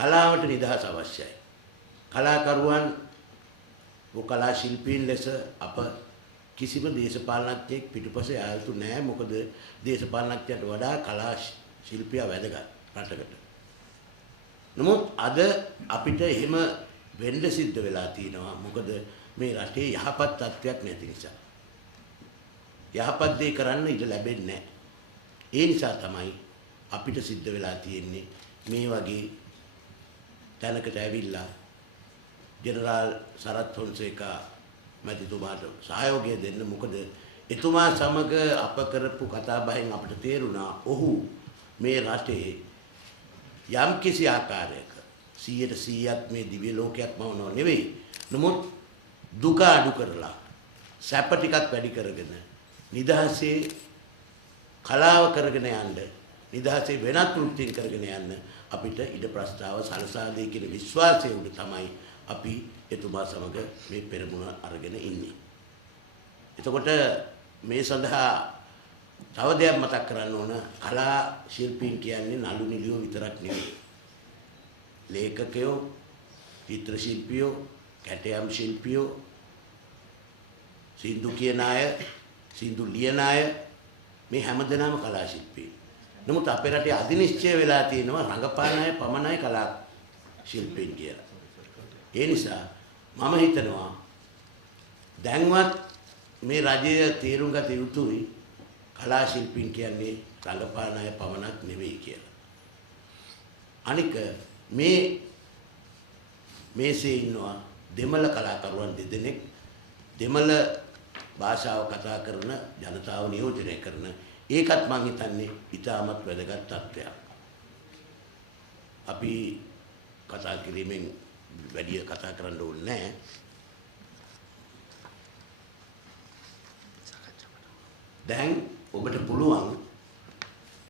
කලාවට නිදහස අවශ්‍යයි. කලාකරුවන් කලා ශිල්පීන් ලෙස අප කිසිම දේශපාලනඥයෙක් පිටුපස යා යුතු නැහැ. මොකද දේශපාලනඥයට වඩා කලා ශිල්පියා වැදගත් රටකට. නමුත් අද අපිට එහෙම වෙන්න සිද්ධ වෙලා තියෙනවා. මොකද මේ රටේ යහපත් තත්ත්වයක් නැති නිසා. යහපත් දේ කරන්න ඉඩ ලැබෙන්නේ නැහැ. ඒ නිසා තමයි අපිට සිද්ධ වෙලා තියෙන්නේ මේ වගේ තැනකට ඇවිල්ලා ජෙනරාල් සරත් ෆොන්සේකා මැතිතුමාට සහයෝගය දෙන්න. මොකද එතුමා සමග අප කරපු කතා බහෙන් අපිට තේරුණා ඔහු මේ රටේ යම් කිසි ආකාරයක 100% මේ දිව්‍ය ලෝකයක් මවනව නෙවෙයි. නමුත් දුක අඩු කරලා සැප ටිකක් වැඩි කරගෙන නිදහසේ කලාව කරගෙන යන්න, නිදහසේ වෙනත් වෘත්තීන් කරගෙන යන්න අපිට ඉඩ ප්‍රස්තාව සලසා දෙයි කියන විශ්වාසය උඩ තමයි අපි එතුමා සමග මේ පෙරමුණ අරගෙන ඉන්නේ. එතකොට මේ සඳහා තව දෙයක් මතක් කරන්න ඕන. කලා ශිල්පීන් කියන්නේ නළු නිළියෝ විතරක් නෙවෙයි. ලේඛකයෝ, චිත්‍ර ශිල්පියෝ, කැටයම් ශිල්පියෝ, සින්දු කියන අය, සින්දු ලියන අය, මේ හැමදෙනාම කලා ශිල්පීන්. නමුත් අපේ රටේ අධිනිශ්චය වෙලා තියෙනවා රංගපාන අය පමණයි කලා ශිල්පීන් කියලා. ඒ නිසා මම හිතනවා දැන්වත් මේ රජය තීරුම් ගත යුතුයි කලා ශිල්පීන් කියන්නේ රංගපාන අය පමණක් නෙවෙයි කියලා. අනික මේසේ ඉන්නවා දෙමළ කලාකරුවන් දෙදෙනෙක්, දෙමළ භාෂාව කතා කරන ජනතාව නියෝජනය කරන. ඒකත් මම හිතන්නේ ඉතාමත් වැදගත් තත්ත්වයක්. අපි කතා කිරීමෙන් වැඩි කතා කරන්න ඕනේ නැහැ. දැන් ඔබට පුළුවන්